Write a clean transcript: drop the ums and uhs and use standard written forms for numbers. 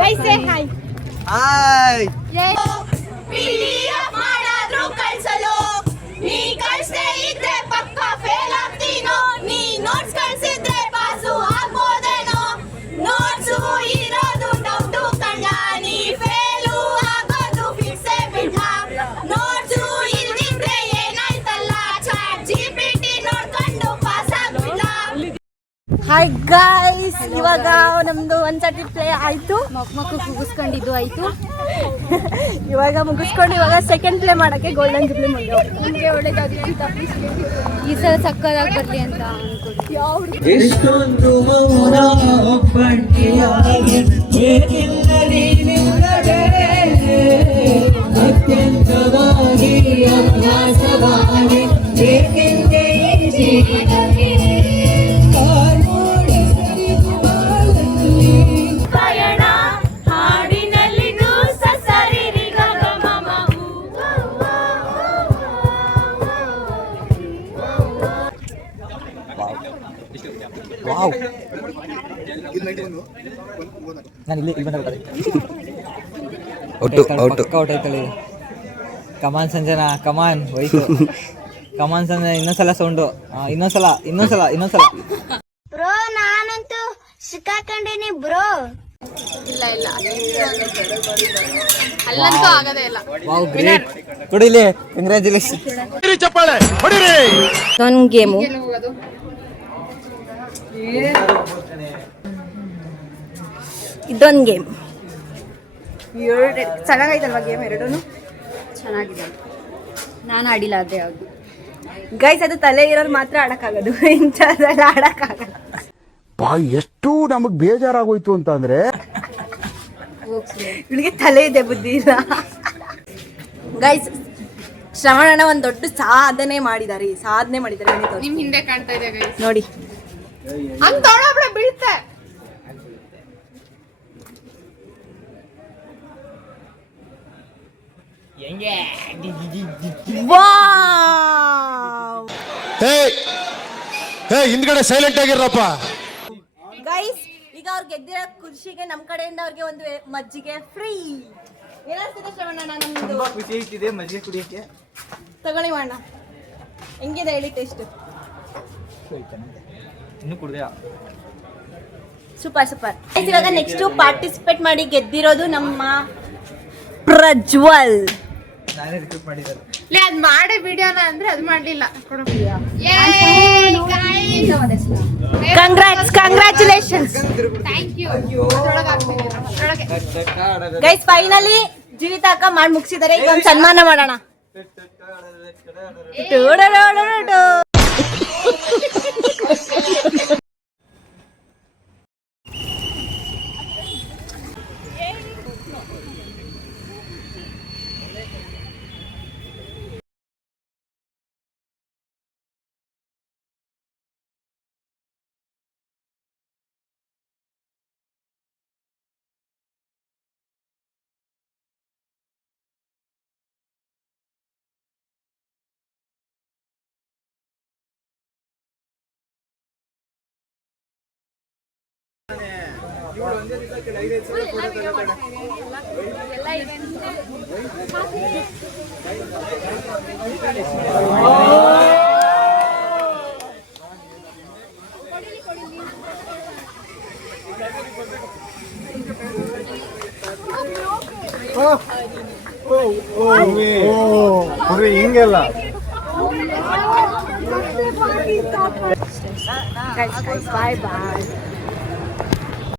Guys say hi. Hi. PDF ಮಾಡಾದ್ರೂ ಕಳ್ಸಲು ನೀ ಕಳ್ಸೇ ಇದ್ರೆ ಪಕ್ಕ ಫೇಲ್ ಆಗ್ತೀನೋ. ನೀ ನೋಟ್ಸ್ ಕಳ್ಸಿದ್ರೆ ಪಾಸು ಆಗ್ಬೋದೇನೋ. ನೋಟ್ಸ್ ಇರೋದು ಡೌಟು ಕಂಡ ನೀ ಫೇಲು ಆಗೋದು ಫಿಕ್ಸೇ ಬಿಟ್ಟ. ನೋಟ್ಸ್ ಇಲ್ದಿದ್ರೆ ಏನಾಯ್ತಲ್ಲ ಚಾಟ್ ಜಿಪಿಟಿ ನೋಡ್ಕೊಂಡು ಪಾಸ್ ಆಗ್ಬಿಟ್ಟ. ಹಾಯ್ ಗೈಸ್, ಇವಾಗ ನಮ್ದು ಒಂದ್ಸತಿ ಪ್ಲೇ ಆಯ್ತು, ಮಕ್ಕು ಮುಗಿಸ್ಕೊಂಡಿದ್ದು ಆಯ್ತು. ಇವಾಗ ಮುಗಿಸ್ಕೊಂಡು ಇವಾಗ ಸೆಕೆಂಡ್ ಪ್ಲೇ ಮಾಡಕ್ಕೆ ಗೋಲ್ಡನ್ ಜುಬ್ಲಿ ಮುಂದೆ ನಿಮಗೆ ಒಳ್ಳೇದಾಗಲಿ ಅಂತ ಈ ಸಲ ಸಕ್ಕದಾಗಿ ಬರಲಿ ಅಂತ ಅನ್ಕೊಳ್ಳಿ. ಎಷ್ಟೊಂದು ಮೌನ ಒಬ್ಬಂಟಿಯಾಗಿ ಏನಿಲ್ಲದೆ ನಿಲ್ಲದೆ ಅತ್ಯಂತವಾಗಿ ಅಭ್ಯಾಸವಾಗಿ ಏಕೆಂದೇ ಈ ಜೀವನಕ್ಕೆ ಪಯಣ ಹಾಡಿನಲ್ಲಿ ಸರಿ ರಿಗ ಗಮ ವಾವ್. ನಾನು ಇಲ್ಲಿ ಬಂದ ಔಟ್ ಆಯ್ತಲ್ಲ. ಕಮಾನ್ ಸಂಜನಾ, ಕಮಾನ್ ಹೋಯ್ತು. ಕಮಾನ್ ಸಂಜನಾ, ಇನ್ನೊಂದ್ಸಲ ಸೌಂಡು. ಇನ್ನೊಂದ್ಸಲ. ಬ್ರೋ ನಾನಂತೂ ಸಿಕ್ಕಾಕೊಂಡಿನಿ ಬ್ರೋ. ಇಲ್ಲ ಅಲ್ಲಂತೂ ಆಗದೇ ಇಲ್ಲ. Wow, great. ಕೊಡಿಲಿ, ಕಂಗ್ರ್ಯಾಚುಲೇಷನ್. ಒಂದು ಗೇಮು, ಇದೊಂದು ಗೇಮ್. ಚೆನ್ನಾಗೈತಲ್ವಾ ಗೇಮ್? ಎರಡೂ ಚೆನ್ನಾಗಿದೆ. ನಾನು ಆಡಿಲ್ಲ ಅದೇ ಯಾವುದು. ಗೈಸ್, ಅದು ತಲೆ ಇರೋರು ಮಾತ್ರ ಆಡಕ್ಕಾಗೋದು, ಇಂಥದ್ದೆಲ್ಲ ಆಡಕ್ಕಾಗಲ್ಲ. ಎಷ್ಟು ನಮಗ್ ಬೇಜಾರಾಗೋಯ್ತು ಅಂತ ಅಂದ್ರೆ ಇವಳಿಗೆ ತಲೆ ಇದೆ, ಬುದ್ಧಿ ಇಲ್ಲ. ಗೈಸ್, ಶ್ರವಣನ ಒಂದು ದೊಡ್ಡ ಸಾಧನೆ ಮಾಡಿದ್ದಾರೆ. ನಿಮ್ ಹಿಂದೆ ಕಾಣ್ತಾ ಇದೆ ಗೈಸ್, ನೋಡಿ. ಹಂಗ್ ತೊಗೊಳಬ್ರೆ ಬೀಳುತ್ತೆ. ವಾವ್! ಹಿಂದ್ಗಡೆ ಸೈಲೆಂಟ್ ಆಗಿರಪ್ಪ. ಗೈಸ್, ಈಗ ಅವ್ರು ಗೆದ್ದಿರೋ ಖುಷಿಗೆ ನಮ್ಮ ಕಡೆಯಿಂದ ಅವ್ರಿಗೆ ಒಂದು ಮಜ್ಜಿಗೆ ಫ್ರೀ. ಏನಾಗ್ತಿದೆ ಶ್ರವಣ? ನಮ್ದು ತುಂಬಾ ಖುಷಿ ಐತಿದೆ ಮಜ್ಜಿಗೆ ಕುಡಿಯಕ್ಕೆ. ತಗೊಳ್ಳಿ ಅಣ್ಣ, ಹೆಂಗಿದೆ ಹೇಳಿ ಟೇಸ್ಟ್? ಇನ್ನು ಕುಡ್ದೆ. ಸೂಪರ್. ಇವಾಗ ನೆಕ್ಸ್ಟ್ ಪಾರ್ಟಿಸಿಪೇಟ್ ಮಾಡಿ ಗೆದ್ದಿರೋದು ನಮ್ಮ ಪ್ರಜ್ವಲ್. ನಾನೇ ರಿಕ್ರೂಟ್ ಮಾಡಿದ್ದಾರೆ. ಲೇ ಅದ್ ಮಾಡೇ ವಿಡಿಯೋನ ಅಂದ್ರೆ ಅದು ಮಾಡ್ಲಿಲ್ಲ. Congratulations. Thank you. Guys, finally Jeevitha ಅಕ್ಕ ಮಾಡಿ ಮುಗಿಸಿದ್ದಾರೆ. ಈಗ ಒಂದು ಸನ್ಮಾನ ಮಾಡೋಣ. ಹಿಂಗೆಲ್ಲ Guys, bye.